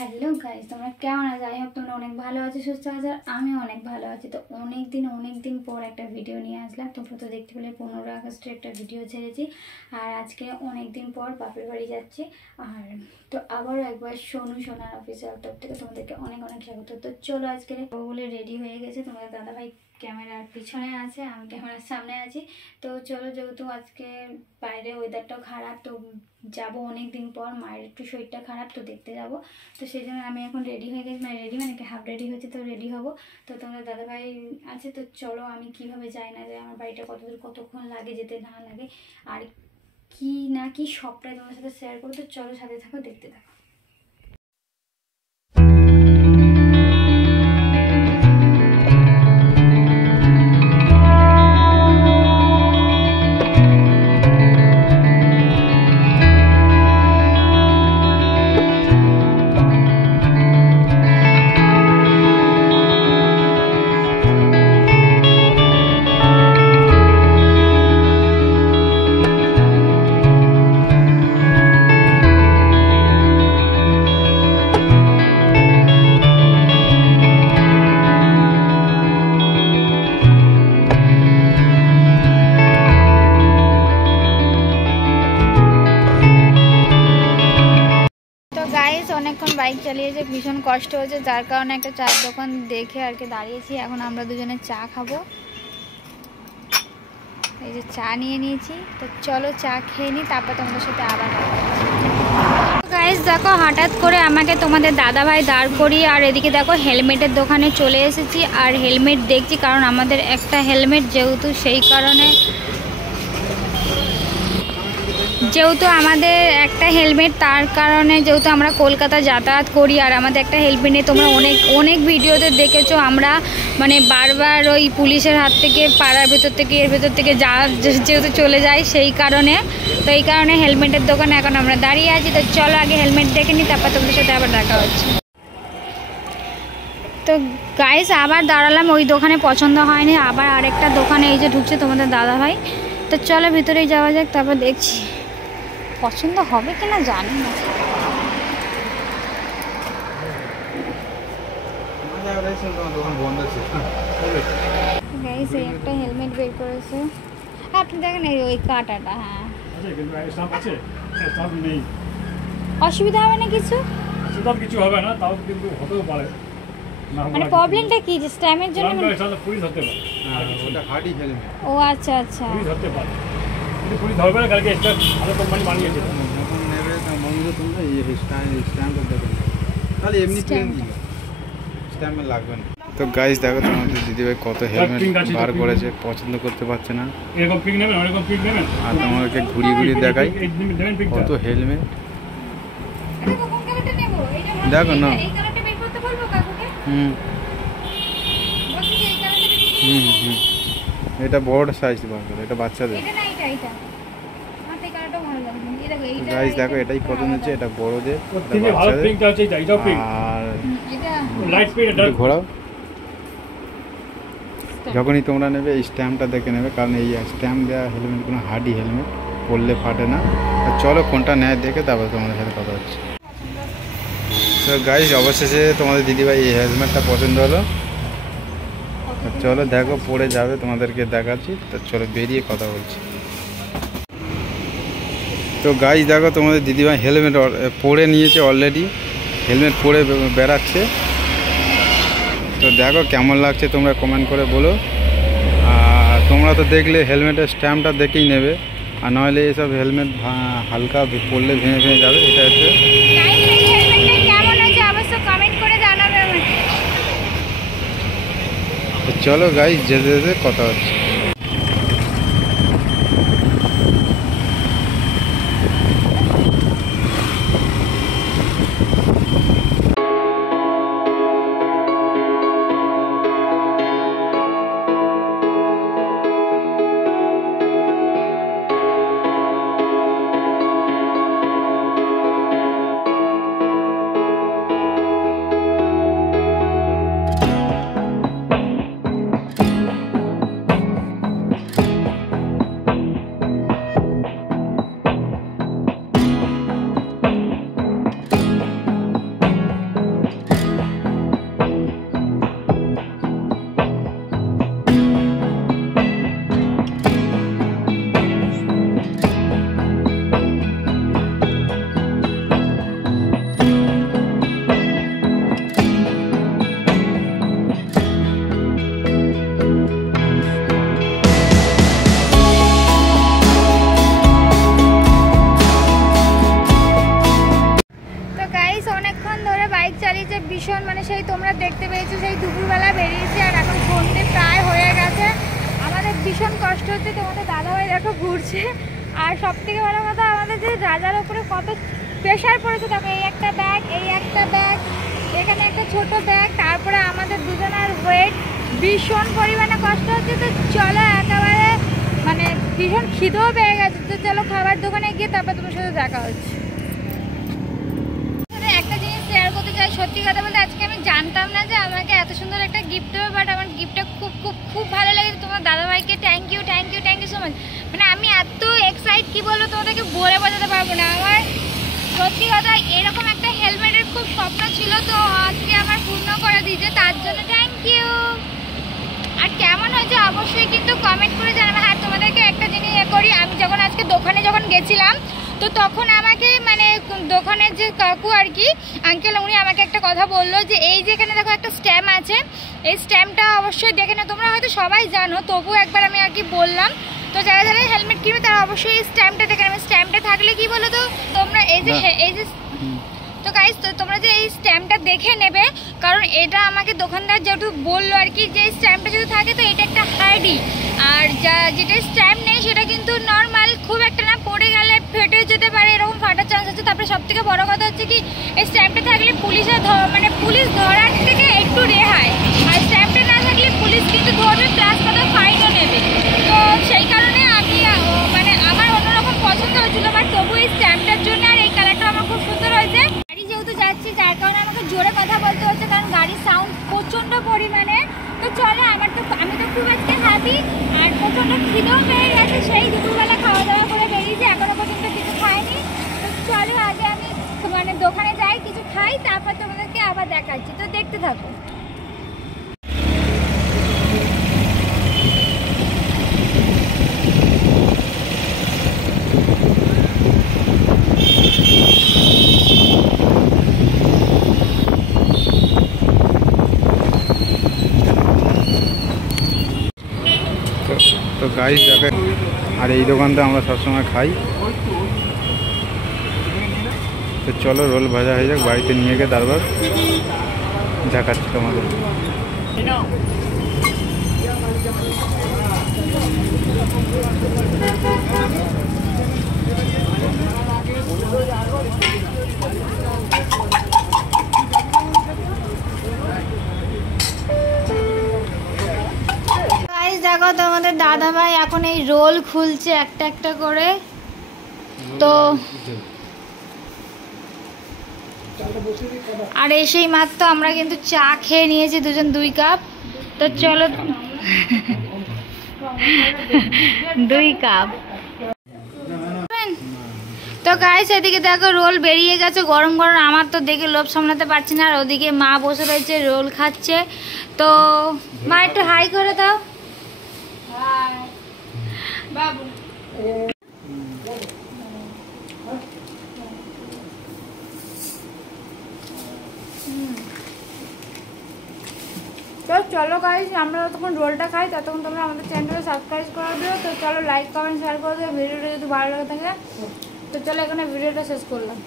Hello guys, তোমরা কেমন আছো? যাই হোক তোমরা অনেক ভালো আছো, সুস্থ আছো। আমি অনেক ভালো আছি। তো অনেক দিন পর একটা ভিডিও নিয়ে আসলাম। তোমরা তো দেখতে পেলে 15 আগস্টের একটা ভিডিও ছেড়েছি। আর আজকে অনেক দিন পর বাপের বাড়ি যাচ্ছি। আর তো আবারও একবার সোনার অফিসিয়াল তরফ থেকে তোমাদেরকে অনেক স্বাগত। তো চলো, আজকে বলে রেডি হয়ে গেছে। তোমাদের দাদাভাই ক্যামেরার পিছনে আছে, আমি ক্যামেরার সামনে আছি। তো চলো, যেহেতু আজকে বাইরে ওয়েদারটাও খারাপ, তো যাবো অনেক দিন পর। মায়ের একটু শরীরটা খারাপ, তো দেখতে যাব। তো সেই জন্য আমি এখন রেডি হয়ে গেছি, মানে হাফ রেডি হয়েছে, তো রেডি হব। তো তোমাদের দাদাভাই আছে, তো চলো আমি কিভাবে যাই না যাই, আমার বাড়িটা কতক্ষণ লাগে যেতে না লাগে, আর কি না কি সবটাই তোমার সাথে শেয়ার করবো। তো চলো, সাথে থাকো, দেখতে থাকো। অনেকক্ষণ বাইক চালিয়েছে, ভীষণ কষ্ট হয়েছে, যার কারণে একটা চায়ের দোকান দেখে আর কি দাঁড়িয়েছি। এখন আমরা দুজনে চা খাবো। এই যে চা নিয়ে নিয়েছি, তো চলো চা খেয়ে নিই, তারপর তোমাদের সাথে আবার গাইস দেখো, হঠাৎ করে আমাকে তোমাদের দাদাভাই দাঁড় করিয়ে, আর এদিকে দেখো হেলমেটের দোকানে চলে এসেছি। আর হেলমেট দেখছি, কারণ আমাদের একটা হেলমেট যেহেতু, সেই কারণে যেহেতু আমাদের একটা হেলমেট, তার কারণে যেহেতু আমরা কলকাতা যাতায়াত করি, আর আমাদের একটা হেলমেট নেই। তোমরা অনেক ভিডিওতে দেখেছো, আমরা মানে বারবার ওই পুলিশের হাত থেকে, পাড়ার ভেতর থেকে, এর ভেতর থেকে যেহেতু চলে যায়, সেই কারণে। তো এই কারণে হেলমেটের দোকানে এখন আমরা দাঁড়িয়ে আছি। তো চলো আগে হেলমেট দেখে নিই, তারপর তোমাদের সাথে আবার দেখা হচ্ছে। তো গাইস আবার দাঁড়ালাম, ওই দোকানে পছন্দ হয়নি, আবার আরেকটা দোকানে এই যে ঢুকছে তোমাদের দাদাভাই। তো চলো ভিতরেই যাওয়া যাক, তারপর দেখছি পছন্দ হবে কিনা জানি না। গাইস এই একটা হেলমেট বের করেছে, আপনি দেখেন এই ওই কাটাটা। হ্যাঁ অসুবিধা হবে না কিছু? কিছু হবে না, তাও কিন্তু হতেও পারে। মানে প্রবলেমটা কি, যে স্ট্যামের জন্য? পুলিশ ধরতে পারে, ওটা হার্ডি হেলমেট। ও আচ্ছা আচ্ছা, পুলিশ ধরতে পারে, কিন্তু পুলিশ ধরবে না। কালকে একটা ভালো কোম্পানি বানিয়েছে, যখন নেবে তখন বন্ধু তোমরা এই স্ট্যাম্প দেবেন, তাহলে এমনি প্লেন দিল স্ট্যাম্প লাগবে না। তো গাইস দেখো, তোমাদের দিদিভাই কত হেলমেট বার করেছে, পছন্দ করতে পারছে না। এরকম পিক নেবেন, এরকম পিক নেবেন, আর তোমাদেরকে ঘুরিয়ে দেখাই কত হেলমেট। দেখো না, এটা বড় সাইজ বার করে, এটা বাচ্চাদের। গাইস দেখো, এটাই পছন্দ হচ্ছে, এটা বড়দের, আর ঘোরাও। যখনই তোমরা নেবে এই স্ট্যাম্পটা দেখে নেবে, কারণ এই স্ট্যাম্প দেওয়া হেলমেটগুলো হার্ডি হেলমেট, পরলে ফাটে না। চলো কোনটা নেয় দেখে তারপর তোমাদের সাথে কথা হচ্ছে। তো গাইস অবশেষে তোমাদের দিদিভাই এই হেলমেটটা পছন্দ হলো। চলো দেখো, পরে যাবে, তোমাদেরকে দেখাচ্ছি। তো চলো বেরিয়ে কথা বলছি। তো গাইস দেখো, তোমাদের দিদিভাই হেলমেট পরে নিয়েছে অলরেডি, হেলমেট পরে বেড়াচ্ছে। তো দেখো কেমন লাগছে, তোমরা কমেন্ট করে বলো। আর তোমরা তো দেখলে হেলমেটের স্ট্যাম্পটা দেখেই নেবে, আর নাহলে এইসব হেলমেট হালকা পরলে ভেঙে যাবে। এটা হচ্ছে চলো গাইস, যেতে যেতে কথা হচ্ছে। অনেকক্ষণ ধরে বাইক চালিয়েছে, ভীষণ মানে সেই তোমরা দেখতে পেয়েছো সেই দুপুরবেলা বেরিয়েছে, আর এখন সন্ধ্যে প্রায় হয়ে গেছে। আমাদের ভীষণ কষ্ট হচ্ছে, তোমাদের দাদাভাই দেখো ঘুরছে। আর সব থেকে বড় কথা, আমাদের যে রাজার ওপরে কত প্রেশার পড়েছে দেখো, এই একটা ব্যাগ, এই একটা ব্যাগ, এখানে একটা ছোট ব্যাগ, তারপরে আমাদের দুজনের ওয়েট, ভীষণ পরিমাণে কষ্ট হচ্ছে। তো চলো একেবারে মানে ভীষণ খিদেও পেয়ে গেছে, তো চলো খাবার দোকানে গিয়ে তারপর তোমার সাথে দেখা হচ্ছে। একটা জিনিস শেয়ার করতে চাই, সত্যি কথা বলতে আজকে আমি জানতাম না যে আমাকে এত সুন্দর একটা গিফট হবে, বাট আমার গিফটটা খুব খুব খুব ভালো লেগেছে। তোমার দাদাভাইকে thank you thank you thank you so much. মানে আমি এত এক্সাইট কি বলবো তোমাদেরকে বলে বোঝাতে পারবো না। আমার সত্যি কথা এরকম একটা হেলমেটের খুব স্বপ্ন ছিল, তো আজকে আমার পূর্ণ করে দিয়েছে, তার জন্য থ্যাংক ইউ। আর কেমন হয়েছে অবশ্যই কিন্তু কমেন্ট করে জানাবে। হ্যাঁ তোমাদেরকে একটা জিনিস করি, আমি যখন আজকে দোকানে গেছিলাম, তো তখন আমাকে মানে দোকানের যে কাকু আর কি আঙ্কেল, উনি আমাকে একটা কথা বললো যে এই যে এখানে দেখো একটা স্ট্যাম্প আছে, এই স্ট্যাম্পটা অবশ্যই দেখে না। তোমরা হয়তো সবাই জানো, তবু একবার আমি আর কি বললাম। তো যারা যারা হেলমেট কিনবে তারা অবশ্যই এই স্ট্যাম্পটা দেখে নেবে। স্ট্যাম্পটা থাকলে কি বলো তো তোমরা এই যে তো গাইস, তো তোমরা যে এই স্ট্যাম্পটা দেখে নেবে, কারণ এটা আমাকে দোকানদার যেহেতু বললো আর কি যে স্ট্যাম্পটা যদি থাকে তো এটা একটা হার্ডি, আর যেটা স্ট্যাম্প নেই সেটা কিন্তু নর্মাল, খুব একটা না, পড়ে গেলে ফেটে যেতে পারে, এরকম ফাটার চান্স আছে। তারপরে সব থেকে বড় কথা হচ্ছে কি এই স্ট্যাম্পটা থাকলে মানে পুলিশ ধরার থেকে একটু রেহাই, আর স্ট্যাম্পটা না থাকলে পুলিশ কিন্তু ধরবে, প্লাস কত ফাইনও নেবে। তো সেই কারণে আমি মানে আমার অন্যরকম পছন্দ হয়েছিল, বাট তবু এই স্ট্যাম্পটার জন্য, আর এই কালারটা আমার খুব সুন্দর হয়েছে। গাড়ি যেহেতু যাচ্ছি যার কারণে আমাকে জোরে কথা বলতে হচ্ছে, কারণ গাড়ির সাউন্ড প্রচণ্ড পরিমাণে। তো চলো আমি তো খুব আজকে হ্যাপি, আর প্রচণ্ড খিদেও পেয়ে গেছে, সেই দুপুরবেলা খাওয়া দাওয়া করে বেরিয়েছি, এখনো পর্যন্ত কিছু খাইনি। তো চলো আগে আমি মানে দোকানে যাই, কিছু খাই, তারপর তোমাদেরকে আবার দেখাচ্ছি, তো দেখতে থাকো। তো গাইস দেখে, আর এই দোকানটা আমরা সবসময় খাই। তো চলো রোল ভাজা হয়ে যাক, বাড়িতে নিয়ে গিয়ে তারপর দেখাচ্ছি তোমাদের। দেখো তোমাদের দাদা ভাই এখন এই রোল খুলছে একটা একটা করে। তো আর এসেই মাত্র আমরা কিন্তু চা খেয়ে নিয়েছি দুজন 2 কাপ। তো চলো 2 কাপ। তো গাইস এদিকে দেখো রোল বেরিয়ে গেছে গরম গরম, আমার তো দেখে লোভ সামলাতে পারছি না, আর ওদিকে মা বসে রয়েছে রোল খাচ্ছে। তো মা একটু হাই করে দাও। বাবু তো চলো গাইস, আমরা যতক্ষণ রোলটা খাই ততক্ষণ তোমরা আমাদের চ্যানেলটা সাবস্ক্রাইব করে দিও। তো চলো লাইক কমেন্ট শেয়ার করে দিও, ভিডিওটা যদি ভালো লাগে থাকে। তো চলো এখানে ভিডিওটা শেষ করলাম।